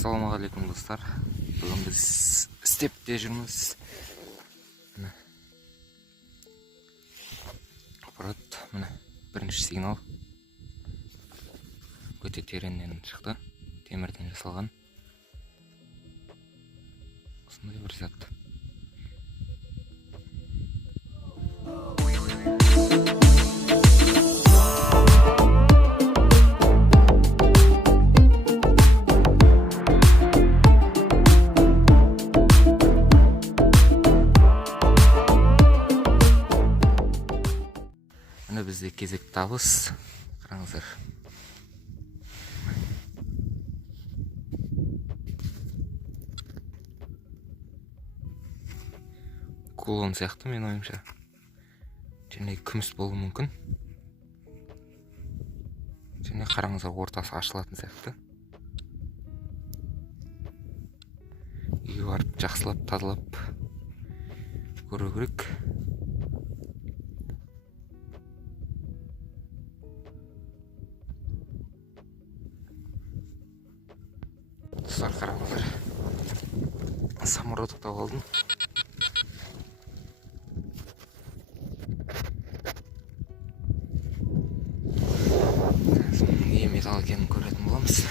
Ассалаумағалейкум достар. Бүгін біз степте жүрміз. Аппарат, міне бірінші сигнал. Өте тереңнен шықты. Темірден жасалған. Осындай бір зат. Міне бізде кезек табыс. Қараңыздар. Кулон сияқты мен ойымша. Және күміс болуы мүмкін. Және қараңыздар, ортасы ашылатын сияқты. Үйге барып жақсылап тазалап көру керек. Достар, қараңыздар. Самородок тауып алдым. Не металл екенін көретін боламыз.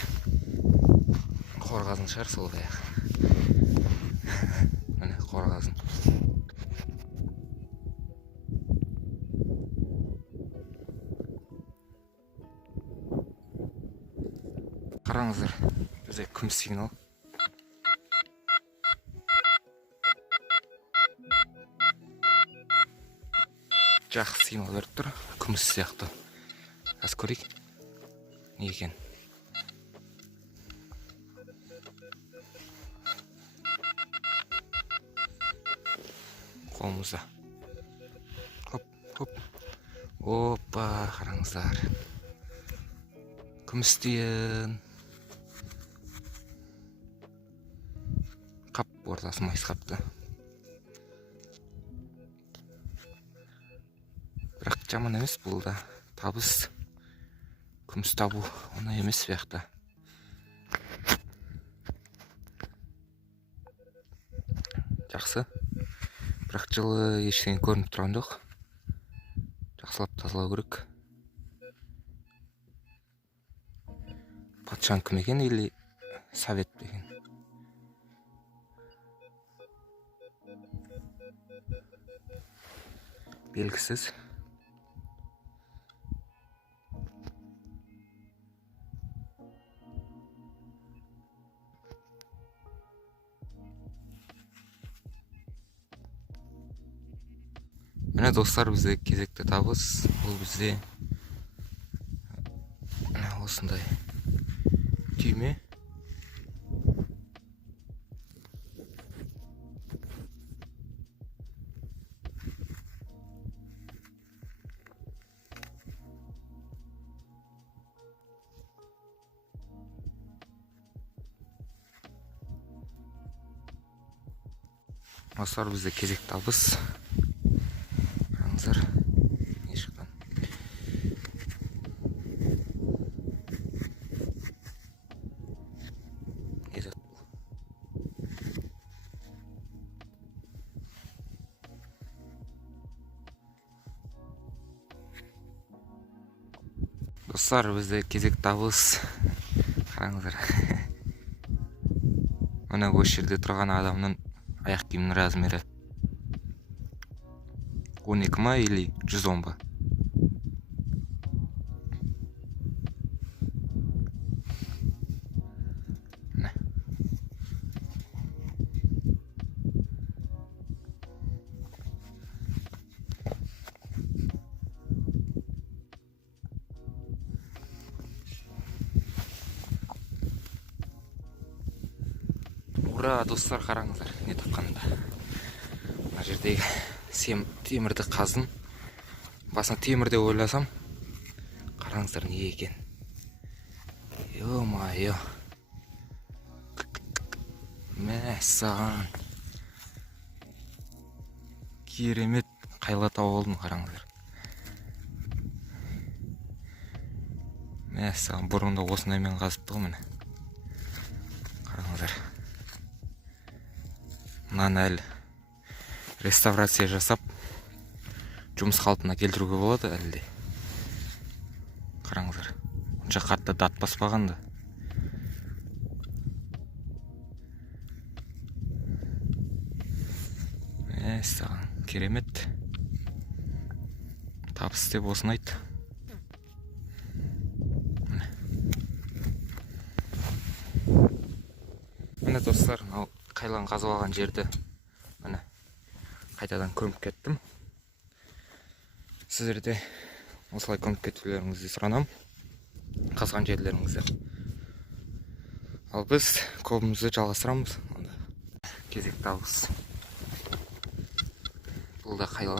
Қорғазын шығар сол аяқ. Міне қорғазын. Қараңыздар, бізде күміс сигнал. Жақсы сигнал беріп тұр, күміс сияқты. Аз көрейік, не екен. Қолымызда. Хоп. Опа, қараңыздар. Күмістен. Қап, ортасы майысқапты. Бірақ жаман емес, бұл да табыс. Күміс табу оңай емес сияқты. Жақсы. Бірақ жылы ештеңе көрініп тұрған жоқ. Жақсылап тазалау керек. Патшаның кім екен, или совет екен? Белгісіз. Міне достар, бізде кезекті табыс. Бұл бізде осындай түйме. Достар, бізде кезек табыс. Қараңыздар, не шыққан. Достар, бізде кезек табыс. Қараңыздар. Мына осы жерде тұрған адамның аяқ киімінің размері 12 ма или 110 ба? Ура, достар, қараңыздар, не тапқанымда. Мына жердегі темірді қаздым. Басына темір деп ойласам, қараңыздар, не екен. Ё-майо. Мәссаған. Керемет қайла тауып алдым, қараңыздар. Мәссаған, бұрында осындаймен қазыпты ғой, міне. мынаны әлі реставрация жасап жұмыс қалпына келтіруге болады әлі де. Қараңыздар, онша қатты дат баспағанды. Саған керемет. Табыс деп осыны айт. Міне достар, қайлан қазып алған жерді міне қайтадан көміп кеттім. Сіздерде осылай көміп кетулеріңізді сұранам, қазған жерлеріңізді. Ал біз көбімізді жалғастырамыз. Кезекті ауыз. Бұл да қайла.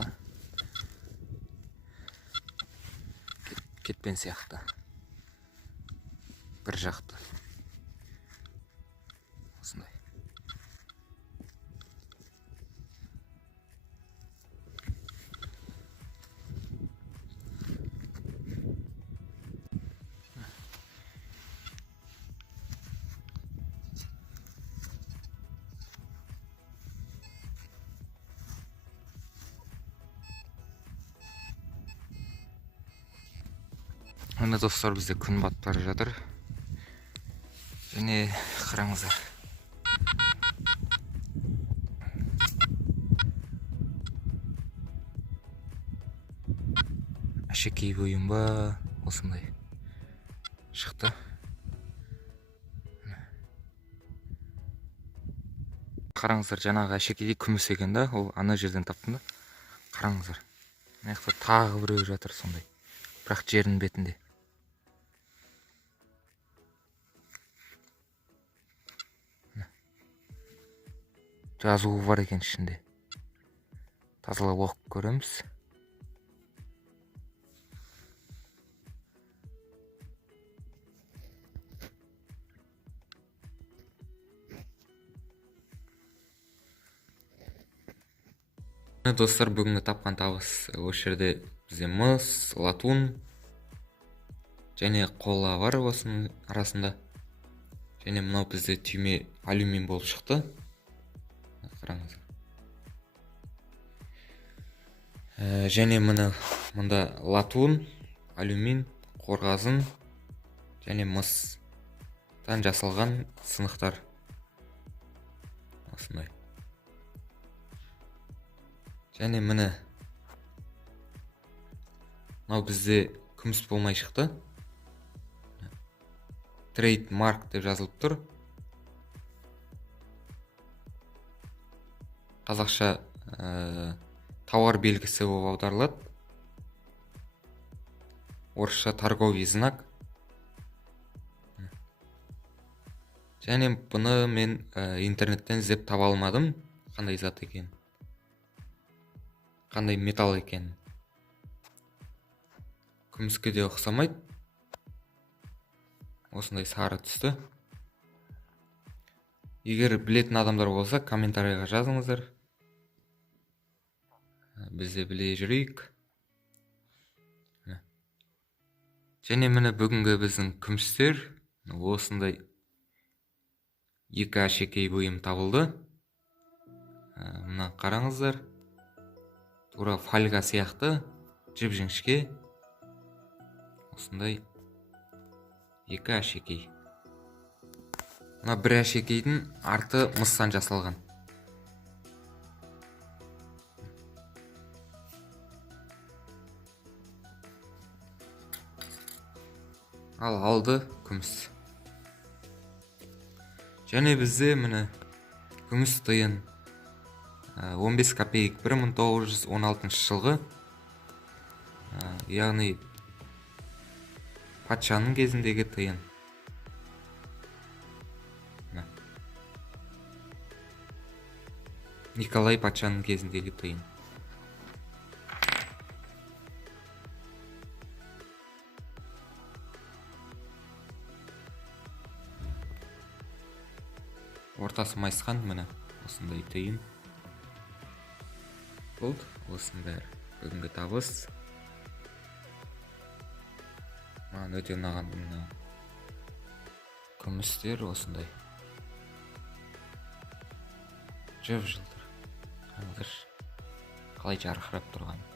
Кетпен сияқты. Бір жақты. Осындай. Міне достар, бізде күн батып бара жатыр. Және қараңыздар. Әшекей бойым ба, осындай шықты. Қараңыздар, жаңағы әшекей күміс екен да, ол ана жерден таптым да. Қараңыздар. Мына тағы біреу жатыр сондай. Бірақ жердің бетінде. Жазуы бар екен ішінде. Тазалап оқып көреміз. Достар, бүгінгі тапқан табыс осы жерде бізде мыс, латун және қола бар осының арасында. Және мынау бізде түйме алюмин болып шықты. Қараңыз. Және мұнда латун, алюмин, қорғасын және мыстан жасалған сынықтар. Осындай. Және міне мынау бізде күміс болмай шықты. Трейдмарк деп жазылып тұр. Қазақша тауар белгісі болып аударылады. Орысша торговый знак. Және бұны мен интернеттен іздеп таба алмадым. Қандай зат екен, қандай металл екен. Күміске де ұқсамайды. Осындай сары түсті. Егер білетін адамдар болса, комментарийға жазыңыздар. Бізде біле жүрейік. Және міне бүгінгі біздің күмістер осындай екі әшекей бұйым табылды. Мына қараңыздар. Тура фольга сияқты, жіп-жіңішке. Осындай екі әшекей. Мына бір әшекейдің арты мыстан жасалған. Ал алды күміс. Және бізде міне күміс тиын 15 копеек 1916 жылғы. Яғни патшаның кезіндегі тиын. Николай патшаның кезіндегі тиын. Ортасы майысқан міне осындай тиын. Болды, осындай бүгінгі табыс. Маған өте ұнаған күмістер осындай. Жып жылтыр. Қараңыздаршы қалай жарқырап тұрған.